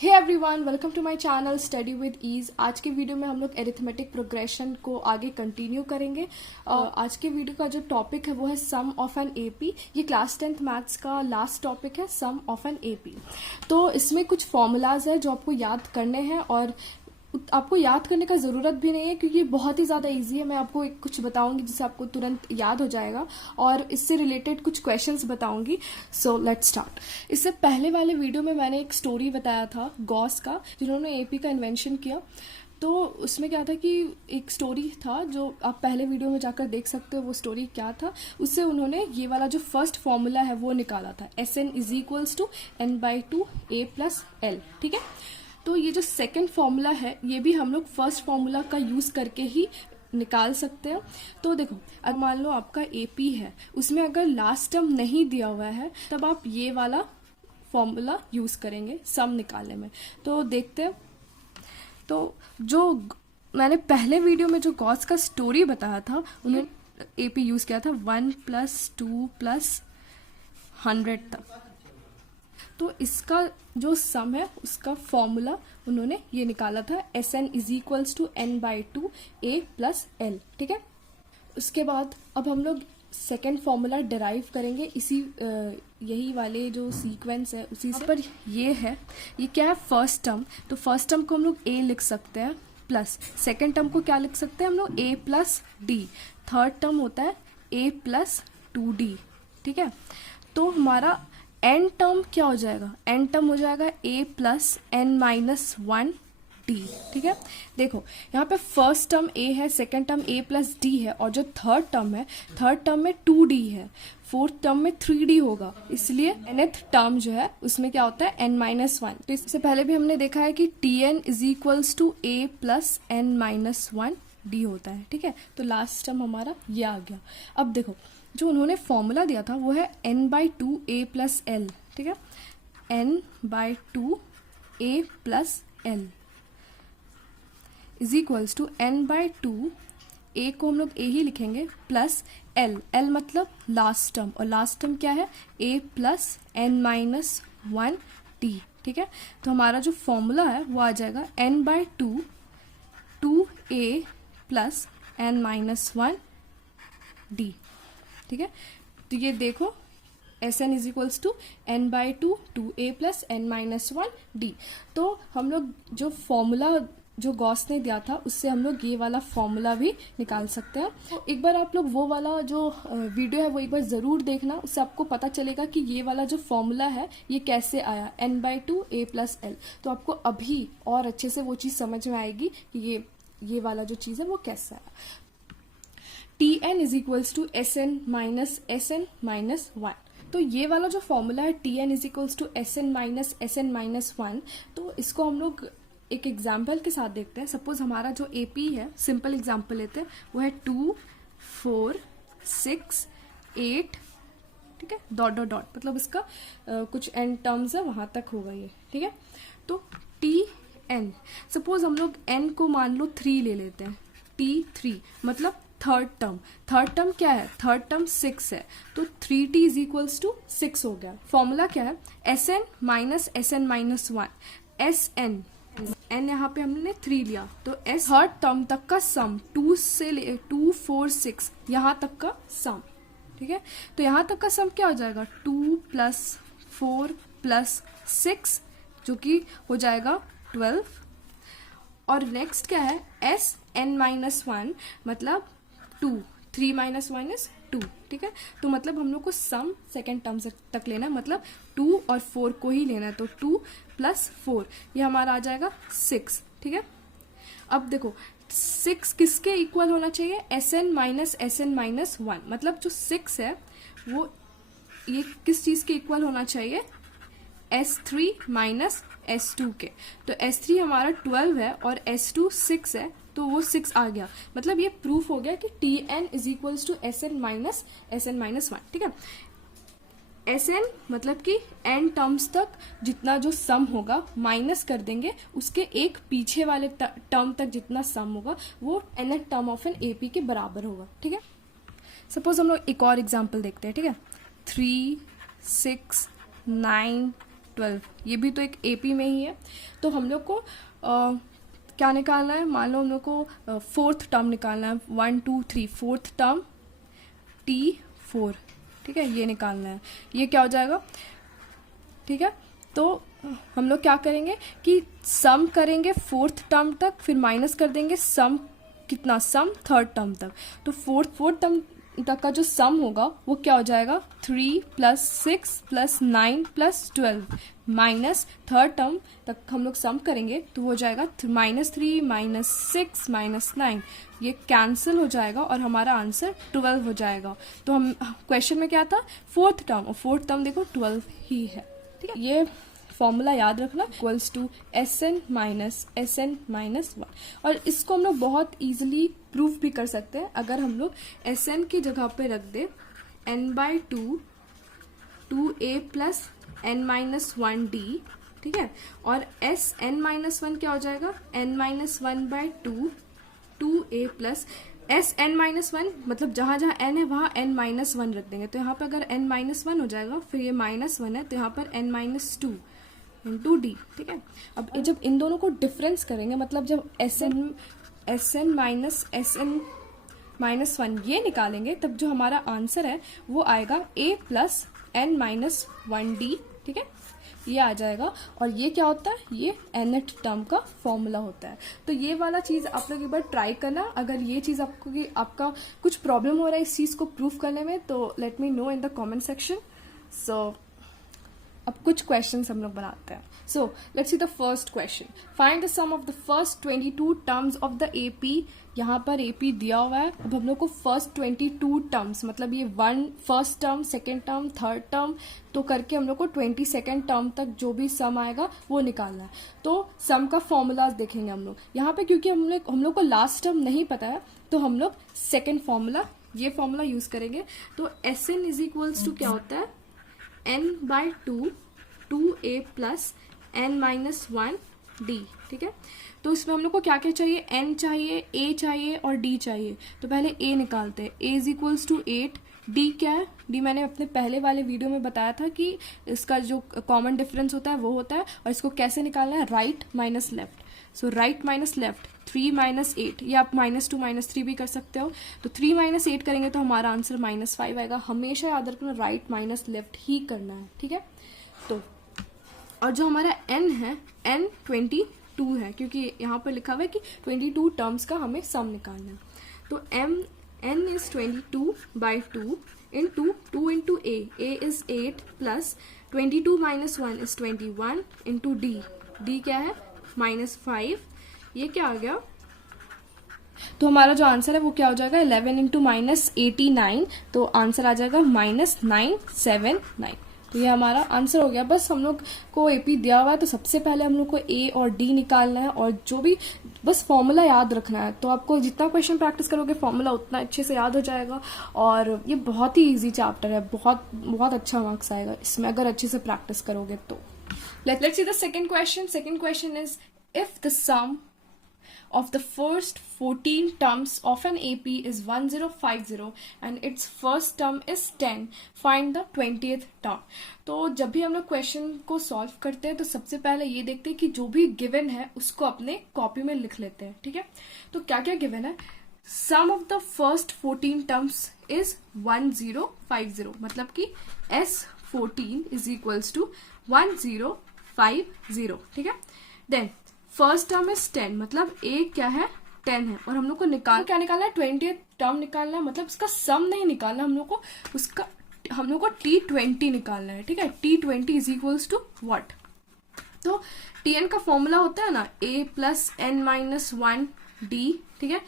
Hey everyone, welcome to my channel study with ease. आज के video में हम लोग एरिथमेटिक प्रोग्रेशन को आगे कंटिन्यू करेंगे। आज के वीडियो का जो टॉपिक है वो है सम ऑफ एन एपी। ये क्लास 10th मैथ्स का लास्ट टॉपिक है, सम ऑफ एन एपी। तो इसमें कुछ फॉर्मूलाज है जो आपको याद करने हैं और आपको याद करने का ज़रूरत भी नहीं है क्योंकि ये बहुत ही ज़्यादा इजी है। मैं आपको कुछ बताऊंगी जिससे आपको तुरंत याद हो जाएगा और इससे रिलेटेड कुछ क्वेश्चंस बताऊंगी। So let's start. इससे पहले वाले वीडियो में मैंने एक स्टोरी बताया था गॉस का, जिन्होंने एपी का इन्वेंशन किया। तो उसमें क्या था कि एक स्टोरी था जो आप पहले वीडियो में जाकर देख सकते हो। वो स्टोरी क्या था, उससे उन्होंने ये वाला जो फर्स्ट फॉर्मूला है वो निकाला था, SN is equals to n/2 a+l। ठीक है, तो ये जो सेकंड फॉर्मूला है ये भी हम लोग फर्स्ट फॉर्मूला का यूज करके ही निकाल सकते हैं। तो देखो, अगर मान लो आपका एपी है, उसमें अगर लास्ट टर्म नहीं दिया हुआ है तब आप ये वाला फॉर्मूला यूज करेंगे सम निकालने में। तो देखते हैं। तो जो मैंने पहले वीडियो में जो गॉस का स्टोरी बताया था, उन्होंने एपी यूज किया था 1 + 2 + 100 तक। तो इसका जो सम है उसका फॉर्मूला उन्होंने ये निकाला था, SN is equals to n/2 a+l। ठीक है, उसके बाद अब हम लोग सेकेंड फॉर्मूला डिराइव करेंगे इसी यही वाले जो सीक्वेंस है उसी से। पर ये है, ये क्या है, फर्स्ट टर्म। तो फर्स्ट टर्म को हम लोग a लिख सकते हैं प्लस सेकेंड टर्म को क्या लिख सकते हैं हम लोग, a+d। थर्ड टर्म होता है a+2d। ठीक है, तो हमारा एन टर्म क्या हो जाएगा, एन टर्म हो जाएगा a+n-1d। ठीक है, देखो यहाँ पे फर्स्ट टर्म a है, सेकंड टर्म a+d है और जो थर्ड टर्म है, थर्ड टर्म में 2d है, फोर्थ टर्म में 3d होगा। इसलिए nth टर्म जो है उसमें क्या होता है, n-1। तो इससे पहले भी हमने देखा है कि Tn is equals to a+n-1d होता है। ठीक है, तो लास्ट टर्म हमारा ये आ गया। अब देखो, जो उन्होंने फॉर्मूला दिया था वो है n/2 a+l। ठीक है, n/2 a+l is equals to n/2 a को हम लोग a ही लिखेंगे प्लस l, l मतलब लास्ट टर्म, और लास्ट टर्म क्या है, a+n-1d। ठीक है, तो हमारा जो फॉर्मूला है वो आ जाएगा n/2 2a + n-1d। ठीक है, तो ये देखो SN is equals to n/2 2a + n-1d। तो हम लोग जो फॉर्मूला जो गॉस ने दिया था उससे हम लोग ये वाला फॉर्मूला भी निकाल सकते हैं। तो एक बार आप लोग वो वाला जो वीडियो है वो एक बार ज़रूर देखना, उससे आपको पता चलेगा कि ये वाला जो फॉर्मूला है ये कैसे आया, n/2 a+l। तो आपको अभी और अच्छे से वो चीज़ समझ में आएगी कि ये वाला जो चीज़ है वो कैसे आया। Tn is equals to SN-1। तो ये वाला जो फॉर्मूला है Tn is equals to SN-1, तो इसको हम लोग एक एग्जाम्पल के साथ देखते हैं। सपोज हमारा जो AP है, सिंपल एग्जाम्पल लेते हैं, वो है 2 4 6 8। ठीक है, डॉट डॉट डॉट, मतलब इसका कुछ एन टर्म्स है वहां तक होगा ये। ठीक है, तो Tn, सपोज हम लोग n को मान लो 3 ले लेते हैं, T3 मतलब थर्ड टर्म। थर्ड टर्म क्या है, थर्ड टर्म 6 है, तो 3t इज इक्वल्स टू 6 हो गया। फॉर्मूला क्या है, SN - SN-1 SN, n यहाँ पे हमने 3 लिया, तो S थर्ड टर्म तक का सम, 2 से 2 4 6 यहाँ तक का सम। ठीक है, तो यहाँ तक का सम क्या हो जाएगा, 2 + 4 + 6 जो कि हो जाएगा 12। और नेक्स्ट क्या है, SN-1 मतलब 2, 3 - 1 is 2। ठीक है, तो मतलब हम लोग को सम सेकेंड टर्म तक लेना है, मतलब 2 और 4 को ही लेना है। तो 2 + 4 ये हमारा आ जाएगा 6। ठीक है, अब देखो 6 किसके इक्वल होना चाहिए, SN - SN-1, मतलब जो 6 है वो ये किस चीज के इक्वल होना चाहिए, S3 - S2 के। तो S3 हमारा 12 है और S2 6 है, तो वो 6 आ गया। मतलब ये प्रूफ हो गया कि Tn is equals to SN - SN-1। ठीक है, SN मतलब कि n टर्म्स तक जितना जो सम होगा माइनस कर देंगे, उसके एक पीछे वाले टर्म तक जितना सम होगा वो nth term of an AP के बराबर होगा। ठीक है, सपोज हम लोग एक और एग्जाम्पल देखते हैं। ठीक है, 3 6 9 12, ये भी तो एक AP में ही है। तो हम लोग को क्या निकालना है, मान लो हम लोग को फोर्थ टर्म निकालना है, 1 2 3 फोर्थ टर्म T4, ठीक है, ये निकालना है। ये क्या हो जाएगा, ठीक है। तो हम लोग क्या करेंगे कि सम करेंगे फोर्थ टर्म तक, फिर माइनस कर देंगे सम कितना, सम थर्ड टर्म तक। तो फोर्थ टर्म तक का जो सम होगा वो क्या हो जाएगा, 3 + 6 + 9 + 12 माइनस थर्ड टर्म तक हम लोग सम करेंगे तो वो हो जाएगा -3 -6 -9, ये कैंसिल हो जाएगा और हमारा आंसर 12 हो जाएगा। तो हम क्वेश्चन में क्या था, फोर्थ टर्म, और फोर्थ टर्म देखो 12 ही है, ठीक है। ये फॉर्मूला याद रखना, इक्वल्स टू Sn - Sn - 1, और इसको हम लोग बहुत इजीली प्रूव भी कर सकते हैं। अगर हम लोग Sn की जगह पे रख दे n/2 2a + n-1d, ठीक है, और Sn-1 क्या हो जाएगा, n-1/2 2a + Sn-1, मतलब जहां जहां n है वहां n-1 रख देंगे। तो यहाँ पे अगर n-1 हो जाएगा, फिर ये -1 है तो यहाँ पर n-2 × d, ठीक है। अब जब इन दोनों को डिफरेंस करेंगे, मतलब जब Sn - Sn-1 ये निकालेंगे, तब जो हमारा आंसर है वो आएगा a + n-1d, ठीक है, ये आ जाएगा। और ये क्या होता है, ये nth टर्म का फॉर्मूला होता है। तो ये वाला चीज आप लोग एक बार ट्राई करना। अगर ये चीज आपका कुछ प्रॉब्लम हो रहा है इस चीज को प्रूव करने में, तो let me know in the comment section. So अब कुछ क्वेश्चंस हम लोग बनाते हैं। So let's see the first question, find the sum of the first 22 terms of the AP। यहाँ पर AP दिया हुआ है। अब हम लोग को फर्स्ट 22 टर्म्स, मतलब ये first term, second term, third term, तो करके हम लोग को 22nd टर्म तक जो भी सम आएगा वो निकालना है। तो सम का फॉर्मूलाज देखेंगे हम लोग यहाँ पे, क्योंकि हम लोग को लास्ट टर्म नहीं पता है, तो हम लोग सेकेंड फॉर्मूला, ये फॉर्मूला यूज करेंगे। तो Sn = क्या होता है, n/2 2a + n-1d, ठीक है। तो इसमें हम लोग को क्या क्या चाहिए, n चाहिए, a चाहिए और d चाहिए। तो पहले a निकालते हैं। a = 8, d क्या है, d मैंने अपने पहले वाले वीडियो में बताया था कि इसका जो कॉमन डिफरेंस होता है वो होता है, और इसको कैसे निकालना है, राइट माइनस लेफ्ट। सो राइट माइनस लेफ्ट, 3 - 8, या आप -2 -3 भी कर सकते हो। तो 3 - 8 करेंगे तो हमारा आंसर -5 आएगा। हमेशा याद रखना राइट माइनस लेफ्ट ही करना है, ठीक है। तो और जो हमारा n है, n 22 है, क्योंकि यहाँ पर लिखा हुआ है कि 22 टर्म्स का हमें सम निकालना है। तो n is 22/2 into 2 into a is 8 + 22 - 1 is 21 into d क्या है, -5, ये क्या आ गया। तो हमारा जो आंसर है वो क्या हो जाएगा, 11 × -89, तो आंसर आ जाएगा -979। तो ये हमारा आंसर हो गया। बस हम लोग को AP दिया हुआ है, तो सबसे पहले हम लोग को A और D निकालना है, और जो भी बस फॉर्मूला याद रखना है। तो आपको जितना क्वेश्चन प्रैक्टिस करोगे फॉर्मूला उतना अच्छे से याद हो जाएगा। और ये बहुत ही इजी चैप्टर है, बहुत बहुत अच्छा मार्क्स आएगा इसमें अगर अच्छे से प्रैक्टिस करोगे तो। Let's see the second question. Second question is, if the sum of the first 14 terms of an AP is 1050 and its first term is 10, find the 20th term। तो जब भी हम लोग क्वेश्चन को सॉल्व करते हैं तो सबसे पहले ये देखते हैं कि जो भी गिवन है उसको अपने कॉपी में लिख लेते हैं, ठीक है। तो क्या क्या गिवन है, sum of the first 14 terms is 1050, मतलब कि S14 = 1050, ठीक है। देन फर्स्ट टर्म इज 10, मतलब a क्या है, 10 है, और हम लोग को क्या निकालना है, 20th टर्म निकालना है, मतलब उसका सम नहीं निकालना, हम लोग को T20 निकालना है, ठीक है। T20 = what, तो Tn का फॉर्मूला होता है ना, a + n-1d, ठीक है।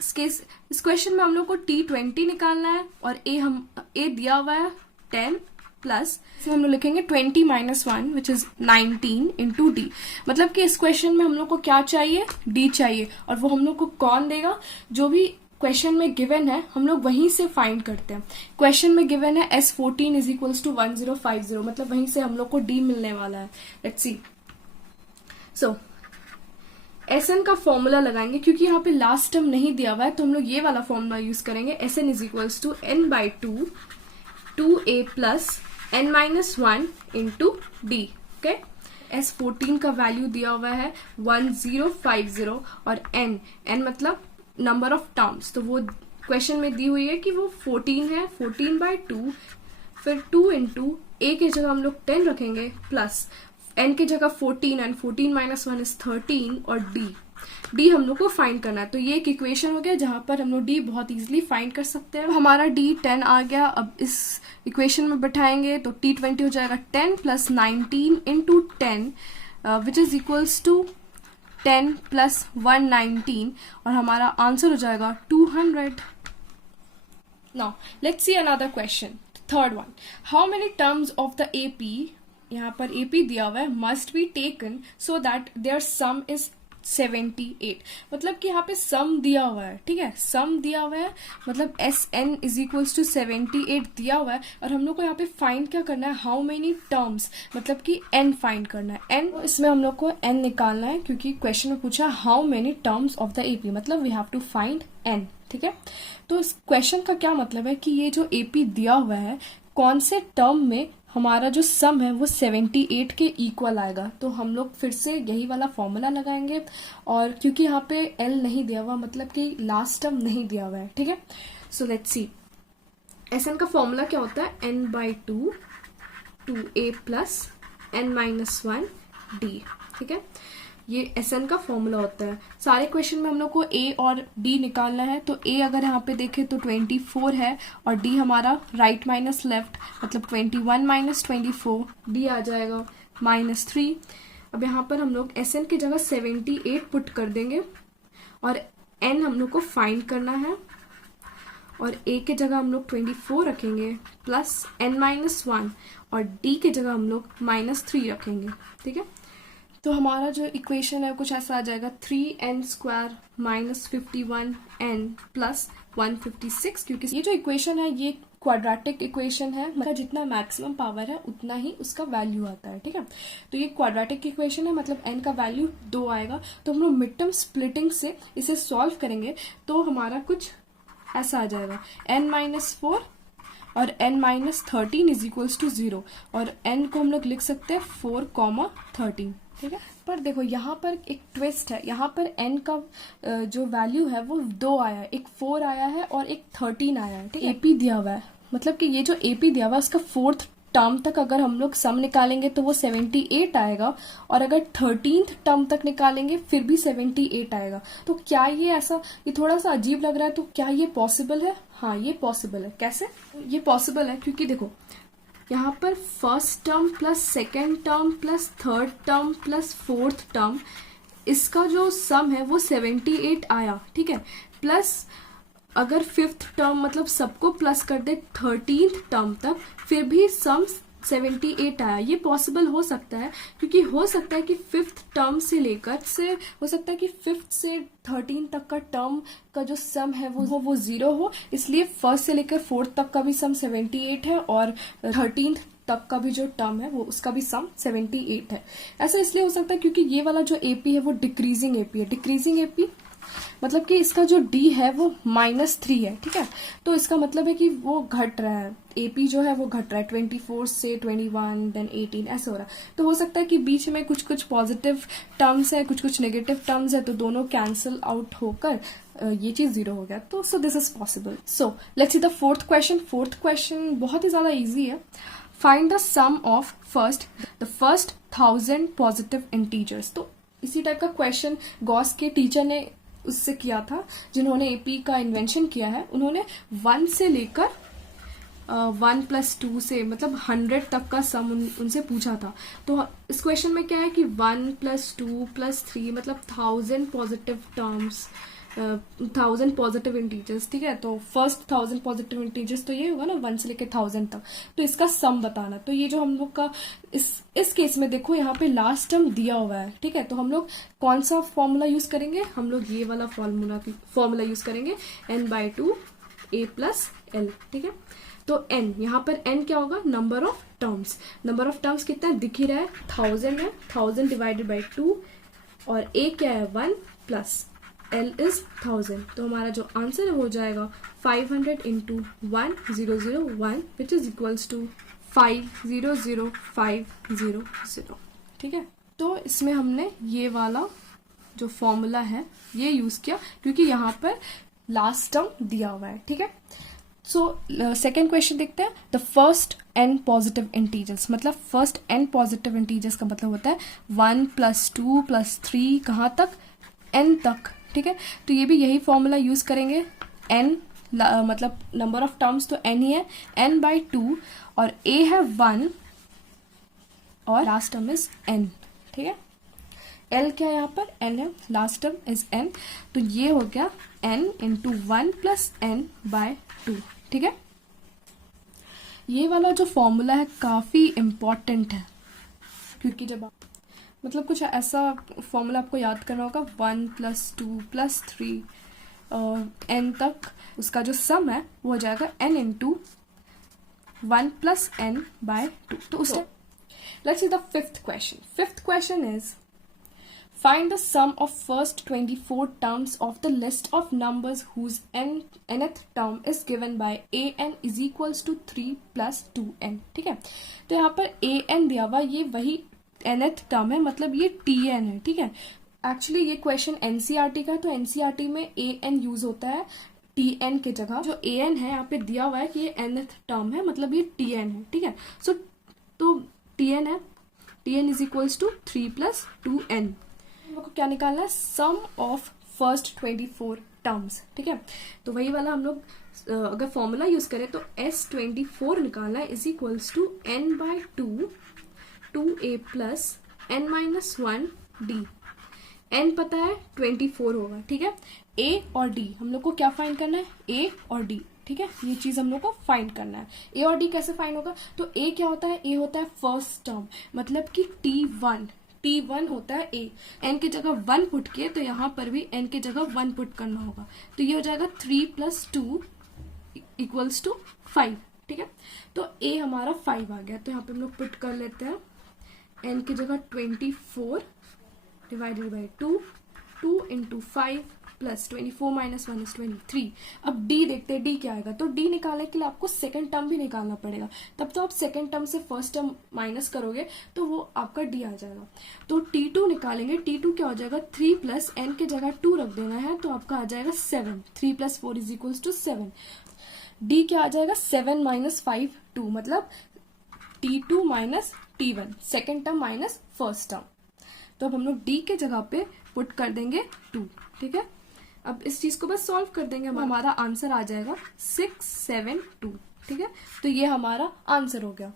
इस क्वेश्चन में हम लोग को T20 निकालना है, और a दिया हुआ है 10 प्लस हम लोग लिखेंगे 20 - 1 विच इज 19 into d। मतलब कि इस क्वेश्चन में हम लोग को क्या चाहिए, d चाहिए, और वो हम लोग को कौन देगा, जो भी क्वेश्चन में गिवन है हम लोग वहीं से फाइंड करते हैं। क्वेश्चन में गिवन है S14 = 1050, मतलब वहीं से हम लोग को d मिलने वाला है। Let's see. सो Sn का फॉर्मूला लगाएंगे, क्योंकि यहाँ पे लास्ट टर्म नहीं दिया हुआ है तो हम लोग ये वाला फॉर्मूला यूज करेंगे। Sn = n/2 2a + n-1 into d, okay. S14 का वैल्यू दिया हुआ है 1050 और n मतलब नंबर ऑफ टर्म्स, तो वो क्वेश्चन में दी हुई है कि वो 14 है, 14/2, फिर 2 इंटू a की जगह हम लोग 10 रखेंगे प्लस n की जगह 14 एंड 14 माइनस 1 इज 13 और d हम लोग को फाइंड करना है। तो ये एक इक्वेशन हो गया जहां पर हम लोग d बहुत इजीली फाइंड कर सकते हैं। हमारा d 10 आ गया। अब इस इक्वेशन में बैठाएंगे तो t20 हो जाएगा 10 plus 19 into 10 which is equals to 10 plus 119 और हमारा आंसर हो जाएगा 200। Now let's see another question, third one. How many terms of the AP, यहाँ पर AP दिया हुआ है, must be taken so that their sum is 78। मतलब कि यहाँ पे सम दिया हुआ है, ठीक है, सम दिया हुआ है, मतलब SN इज इक्वल्स टू 78 दिया हुआ है और हम लोग को यहाँ पे फाइंड क्या करना है, हाउ मेनी टर्म्स, मतलब कि n फाइंड करना है। n इसमें हम लोग को n निकालना है क्योंकि क्वेश्चन में पूछा how many terms of the AP, मतलब we have to find n, ठीक है। तो इस क्वेश्चन का क्या मतलब है कि ये जो AP दिया हुआ है, कौन से टर्म में हमारा जो सम है वो 78 के इक्वल आएगा। तो हम लोग फिर से यही वाला फॉर्मूला लगाएंगे और क्योंकि यहाँ पे L नहीं दिया हुआ, मतलब कि लास्ट टर्म नहीं दिया हुआ है, ठीक है। सो लेट्स सी, SN का फॉर्मूला क्या होता है, n/2 2a plus n-1 d, ठीक है। ये SN का फॉर्मूला होता है। सारे क्वेश्चन में हम लोग को A और D निकालना है, तो A अगर यहाँ पे देखें तो 24 है और D हमारा राइट माइनस लेफ्ट, मतलब 21 माइनस 24, D आ जाएगा -3। अब यहाँ पर हम लोग SN की जगह 78 पुट कर देंगे और N हम लोग को फाइंड करना है और A के जगह हम लोग 24 रखेंगे प्लस n-1 और D के जगह हम लोग -3 रखेंगे, ठीक है। तो हमारा जो इक्वेशन है कुछ ऐसा आ जाएगा, 3n² माइनस 51n प्लस 156, क्योंकि ये जो इक्वेशन है ये क्वाड्रेटिक इक्वेशन है, मतलब जितना मैक्सिमम पावर है उतना ही उसका वैल्यू आता है, ठीक है। तो ये क्वाड्रेटिक इक्वेशन है, मतलब n का वैल्यू 2 आएगा। तो हम लोग मिड टर्म स्प्लिटिंग से इसे सॉल्व करेंगे तो हमारा कुछ ऐसा आ जाएगा, n-4 और n-13 इज इक्वल्स टू 0 और n को हम लोग लिख सकते हैं 4,13, ठीक है। पर देखो यहाँ पर एक ट्विस्ट है, यहाँ पर n का जो वैल्यू है वो 2 आया है, एक 4 आया है और एक 13 आया है, ठीक है। AP दिया हुआ है, मतलब कि ये जो AP दिया हुआ है उसका 4th टर्म तक अगर हम लोग सम निकालेंगे तो वो 78 आएगा और अगर 13th टर्म तक निकालेंगे फिर भी 78 आएगा। तो क्या ये ऐसा, ये थोड़ा सा अजीब लग रहा है, तो क्या ये पॉसिबल है? हाँ, ये पॉसिबल है। कैसे ये पॉसिबल है? क्योंकि देखो यहाँ पर first term plus second term plus third term plus fourth term, इसका जो सम है वो 78 आया, ठीक है। प्लस अगर फिफ्थ टर्म मतलब सबको प्लस कर दे 13th टर्म तक, फिर भी सम 78 आया। ये पॉसिबल हो सकता है क्योंकि हो सकता है कि फिफ्थ टर्म से लेकर हो सकता है कि फिफ्थ से 13 तक का टर्म का जो सम है वो 0 हो, इसलिए फर्स्ट से लेकर फोर्थ तक का भी सम 78 है और 13th तक का भी जो टर्म है वो उसका भी सम 78 है। ऐसा इसलिए हो सकता है क्योंकि ये वाला जो AP है वो डिक्रीजिंग AP है। डिक्रीजिंग AP मतलब कि इसका जो D है वो -3 है, ठीक है। तो इसका मतलब है कि वो घट रहा है, AP जो है वो घट रहा है, 24 से 21 देन 18 ऐसे हो रहा है। तो हो सकता है कि बीच में कुछ कुछ पॉजिटिव टर्म्स है, कुछ कुछ नेगेटिव टर्म्स है, तो दोनों कैंसिल आउट होकर ये चीज 0 हो गया। तो so this is possible. So let's see the fourth question. Fourth question बहुत ही ज्यादा इजी है। Find the sum of the first 1000 positive integers. तो इसी टाइप का क्वेश्चन गॉस के टीचर ने उससे किया था, जिन्होंने AP का इन्वेंशन किया है। उन्होंने 1 से लेकर 1 + 2 से मतलब 100 तक का सम उनसे पूछा था। तो इस क्वेश्चन में क्या है कि 1 + 2 + 3 मतलब 1000 पॉजिटिव टर्म्स, 1000 पॉजिटिव इंटीजर्स, ठीक है। तो फर्स्ट 1000 पॉजिटिव इंटीजर्स तो ये होगा ना 1 से लेकर 1000 तक, तो इसका सम बताना। तो ये जो हम लोग का इस केस में देखो यहाँ पे लास्ट टर्म दिया हुआ है, ठीक है। तो हम लोग कौन सा फॉर्मूला यूज करेंगे? हम लोग ये वाला फॉर्मूला यूज करेंगे, n/2 a + l, ठीक है। तो n यहाँ पर n क्या होगा? Number of terms. Number of terms कितना है? दिख ही रहा है, 1000 है, 1000 डिवाइडेड बाई 2 और a क्या है? 1 प्लस L इज 1000। तो हमारा जो आंसर है वो हो जाएगा 500 × 1001 विच इज इक्वल्स टू 500500। ठीक है। तो इसमें हमने ये वाला जो फॉर्मूला है ये यूज किया क्योंकि यहाँ पर लास्ट टर्म दिया हुआ है। ठीक है। सो सेकेंड क्वेश्चन देखते हैं। The first n positive integers, मतलब फर्स्ट n पॉजिटिव इंटीजर्स का मतलब होता है 1 + 2 + 3 कहाँ तक, n तक। ठीक है। तो ये भी यही फॉर्मूला यूज करेंगे। n मतलब नंबर ऑफ टर्म्स तो n ही है, n/2 और a है 1 और लास्ट टर्म इज n। ठीक है। l क्या है यहाँ पर, n है, लास्ट टर्म इज n, तो ये हो गया n × 1 + n/2। ठीक है। ये वाला जो फॉर्मूला है काफी इम्पोर्टेंट है क्योंकि जब आप मतलब कुछ ऐसा फॉर्मूला आपको याद करना होगा 1 + 2 + 3 n तक, उसका जो सम है वो हो जाएगा n × 1 + n/2। तो उस let's see the fifth question. Fifth question is find the sum of first 24 terms of the list of numbers whose nth term is given by an is equals to 3 + 2n। ठीक है। तो यहाँ पर an दिया हुआ, ये वही nth term है, मतलब ये tn है। ठीक है। एक्चुअली ये क्वेश्चन एनसीईआरटी का है, तो एनसीईआरटी में an यूज होता है tn के जगह। जो an है यहाँ पे दिया हुआ है कि ये nth टर्म है, मतलब ये tn है। ठीक है। सो तो tn है, tn is equals to 3 + 2n। को क्या निकालना है, सम ऑफ फर्स्ट 24 टर्म्स। ठीक है। तो वही वाला हम लोग अगर फॉर्मूला यूज करें तो S24 निकालना है is equals to n/2 2a + n - 1 d। n पता है 24 होगा। ठीक है। a और d हम लोग को क्या फाइंड करना है, a और d। ठीक है। ये चीज हम लोग को फाइंड करना है। a और d कैसे फाइंड होगा, तो a क्या होता है, a होता है फर्स्ट टर्म, मतलब कि t1 होता है a। n की जगह 1 पुट किए तो यहाँ पर भी n की जगह 1 पुट करना होगा, तो ये हो जाएगा 3 + 2 = 5। ठीक है। तो a हमारा 5 आ गया, तो यहाँ पे हम लोग पुट कर लेते हैं n की जगह 24 / 2 2 × 5 + 24 - 1 is 23। अब d देखते हैं, d क्या आएगा। तो d निकालने के लिए आपको सेकंड टर्म भी निकालना पड़ेगा, तब तो आप सेकंड टर्म से फर्स्ट टर्म माइनस करोगे तो वो आपका d आ जाएगा। तो t2 निकालेंगे, t2 क्या हो जाएगा, 3 + n की जगह 2 रख देना है तो आपका आ जाएगा 7। 3 + 4 = 7। d क्या आ जाएगा, 7 - 5 2, मतलब t2 - t1, second term minus first term. तो अब हम लोग d के जगह पे पुट कर देंगे 2। ठीक है। अब इस चीज को बस सॉल्व कर देंगे, हमारा आंसर आ जाएगा 672। ठीक है। तो ये हमारा आंसर हो गया।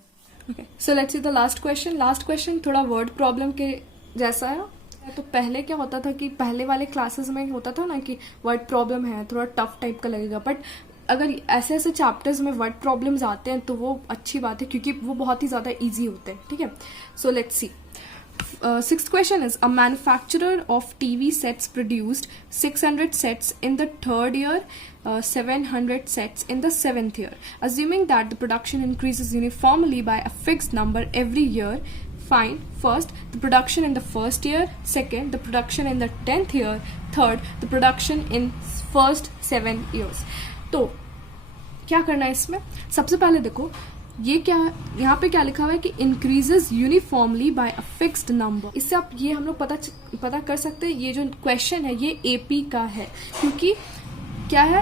Okay. So let's see the last question. Last question थोड़ा वर्ड प्रॉब्लम के जैसा है। तो पहले क्या होता था कि पहले वाले क्लासेस में होता था ना कि वर्ड प्रॉब्लम है, थोड़ा टफ टाइप का लगेगा, बट अगर ऐसे ऐसे चैप्टर्स में वर्ड प्रॉब्लम्स आते हैं तो वो अच्छी बात है क्योंकि वो बहुत ही ज्यादा इजी होते हैं। ठीक है। सो let's C. Sixth question is, a manufacturer of TV sets produced 600 sets in the third year, 700 sets in the seventh year. Assuming that the production increases uniformly by a fixed number every year, find first the production in the first year, second the production in the 10th year, third the production in first 7 years. तो क्या करना है इसमें, सबसे पहले देखो ये क्या, यहाँ पे क्या लिखा हुआ है कि increases uniformly by a fixed number. इससे आप ये हम लोग पता कर सकते हैं ये जो क्वेश्चन है ये एपी का है, क्योंकि क्या है,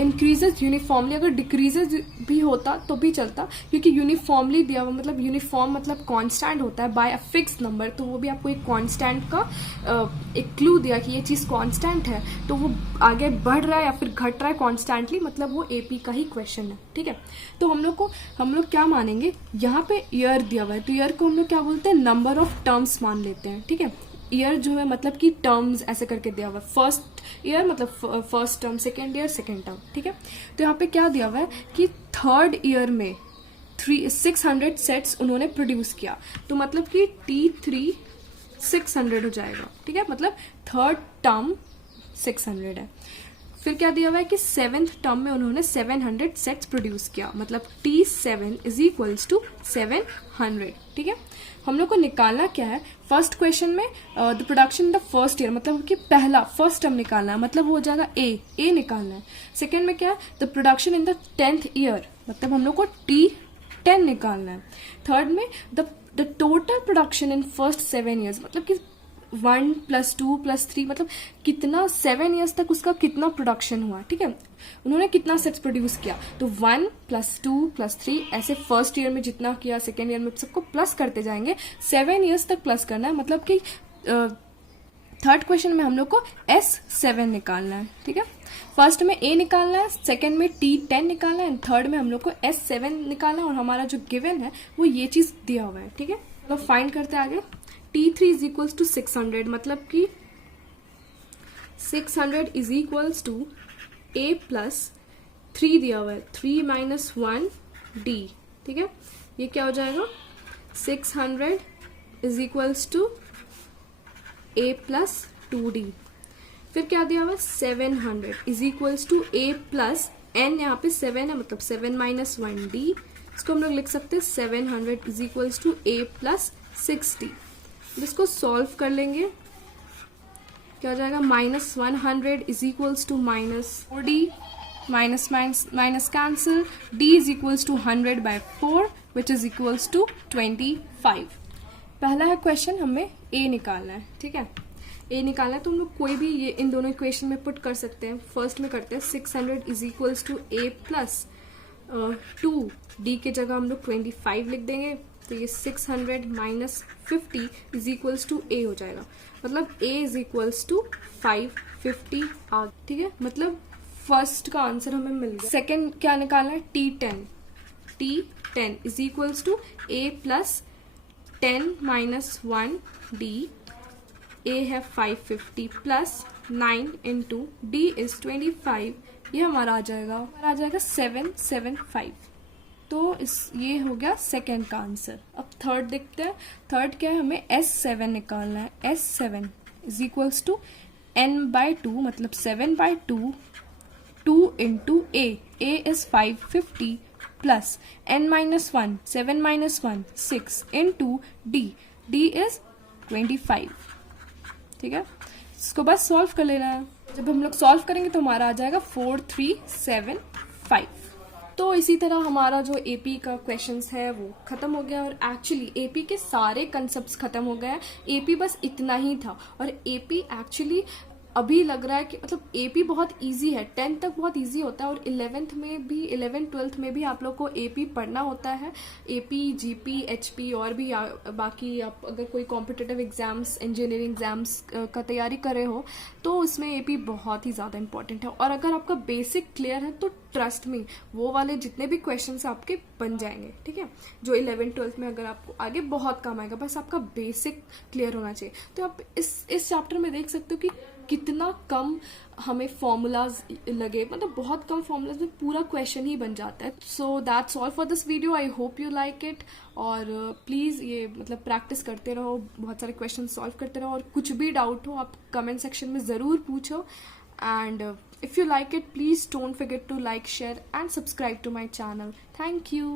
इंक्रीजेस यूनिफॉर्मली। अगर डिक्रीजेस भी होता तो भी चलता, क्योंकि यूनिफॉर्मली दिया हुआ मतलब यूनिफॉर्म मतलब कांस्टेंट होता है बाय अ फिक्स्ड नंबर, तो वो भी आपको एक कांस्टेंट का एक क्लू दिया कि ये चीज कांस्टेंट है, तो वो आगे बढ़ रहा है या फिर घट रहा है कॉन्स्टेंटली, मतलब वो एपी का ही क्वेश्चन है। ठीक है। तो हम लोग क्या मानेंगे, यहाँ पे ईयर दिया हुआ है तो ईयर को हम लोग क्या बोलते हैं, नंबर ऑफ टर्म्स मान लेते हैं। ठीक है। ईयर जो है मतलब कि टर्म्स ऐसे करके दिया हुआ है, फर्स्ट ईयर मतलब first term, second year second term. ठीक है। तो यहाँ पे क्या दिया हुआ है कि थर्ड ईयर में 600 सेट्स उन्होंने प्रोड्यूस किया, तो मतलब कि T3 600 हो जाएगा। ठीक है। मतलब थर्ड टर्म 600 है। फिर क्या दिया हुआ है कि सेवेंथ टर्म में उन्होंने 700 सेट्स प्रोड्यूस किया, मतलब T7 = 700। ठीक है। हम लोग को निकालना क्या है, फर्स्ट क्वेश्चन में the production in the first year, मतलब कि पहला फर्स्ट टर्म निकालना है, मतलब वो हो जाएगा ए निकालना है। सेकेंड में क्या है, the production in the 10th year, मतलब हम लोग को T10 निकालना है। थर्ड में the the total production in first 7 years, मतलब कि 1 + 2 + 3, मतलब कितना 7 years तक उसका कितना प्रोडक्शन हुआ, ठीक है, उन्होंने कितना सेट्स प्रोड्यूस किया। तो 1 + 2 + 3 ऐसे फर्स्ट ईयर में जितना किया, सेकेंड ईयर में सबको प्लस करते जाएंगे, 7 years तक प्लस करना है। मतलब कि थर्ड क्वेश्चन में हम लोग को S7 निकालना है, ठीक है। फर्स्ट में A निकालना है, सेकंड में T10 निकालना है, थर्ड में हम लोग को S7 निकालना है, और हमारा जो गिवन है वो ये चीज दिया हुआ है, ठीक है। तो फाइंड करते हैं आगे। T3 = 600, मतलब कि 600 = A + 3 दिया हुआ है, 3 - 1 D, ठीक है। ये क्या हो जाएगा, 600 = A + 2D। फिर क्या दिया हुआ, 700 = A + n, यहाँ पे 7 है, मतलब 7 - 1 D। इसको हम लोग लिख सकते हैं 700 = A + 6D। इसको सॉल्व कर लेंगे, क्या हो जाएगा, -100 = -4D, minus cancel, D = 100/4 which is equals to 25। पहला है क्वेश्चन, हमें A निकालना है, ठीक है। A निकालना है तो हम लोग कोई भी ये इन दोनों इक्वेशन में पुट कर सकते हैं। फर्स्ट में करते हैं 600 = A + 2D के जगह हम लोग 25 लिख देंगे, तो ये 600 - 50 = A हो जाएगा। मतलब A = 550 आ, ठीक है। मतलब फर्स्ट का आंसर हमें मिल गया। सेकेंड क्या निकालना है, T10 = A + 10 - 1 D। A है 550 + 9 × D is 25, ये हमारा आ जाएगा 775। तो ये हो गया सेकेंड का आंसर। अब थर्ड देखते हैं। थर्ड क्या है, हमें S7 निकालना है। S7 = n/2, मतलब 7/2, 2 × A। A is 550 + n - 1, 7 - 1, 6 × D। D is 25, ठीक है। इसको बस सॉल्व कर लेना है। जब हम लोग सॉल्व करेंगे तो हमारा आ जाएगा 4375। तो इसी तरह हमारा जो एपी का क्वेश्चंस है वो खत्म हो गया, और एक्चुअली एपी के सारे कंसेप्ट्स खत्म हो गए हैं। एपी बस इतना ही था, और एपी एक्चुअली अभी लग रहा है कि मतलब एपी बहुत इजी है, 10th तक बहुत इजी होता है, और 11th में भी, 11th 12th में भी आप लोग को एपी पढ़ना होता है। एपी, जीपी, एचपी और भी बाकी आप अगर कोई कॉम्पिटिटिव एग्जाम्स, इंजीनियरिंग एग्जाम्स का तैयारी कर रहे हो तो उसमें एपी बहुत ही ज़्यादा इंपॉर्टेंट है। और अगर आपका बेसिक क्लियर है तो ट्रस्ट मी, वो वाले जितने भी क्वेश्चन आपके बन जाएंगे, ठीक है। जो 11th 12th में अगर आपको आगे बहुत काम आएगा, बस आपका बेसिक क्लियर होना चाहिए। तो आप इस चैप्टर में देख सकते हो कि कितना कम हमें फॉर्मूलाज लगे, मतलब बहुत कम फॉर्मूलाज में पूरा क्वेश्चन ही बन जाता है। So that's all for this video. I hope you like it, और प्लीज़ ये मतलब प्रैक्टिस करते रहो, बहुत सारे क्वेश्चन सॉल्व करते रहो, और कुछ भी डाउट हो आप कमेंट सेक्शन में ज़रूर पूछो। And if you like it, please don't forget to like, share and subscribe to my channel. Thank you.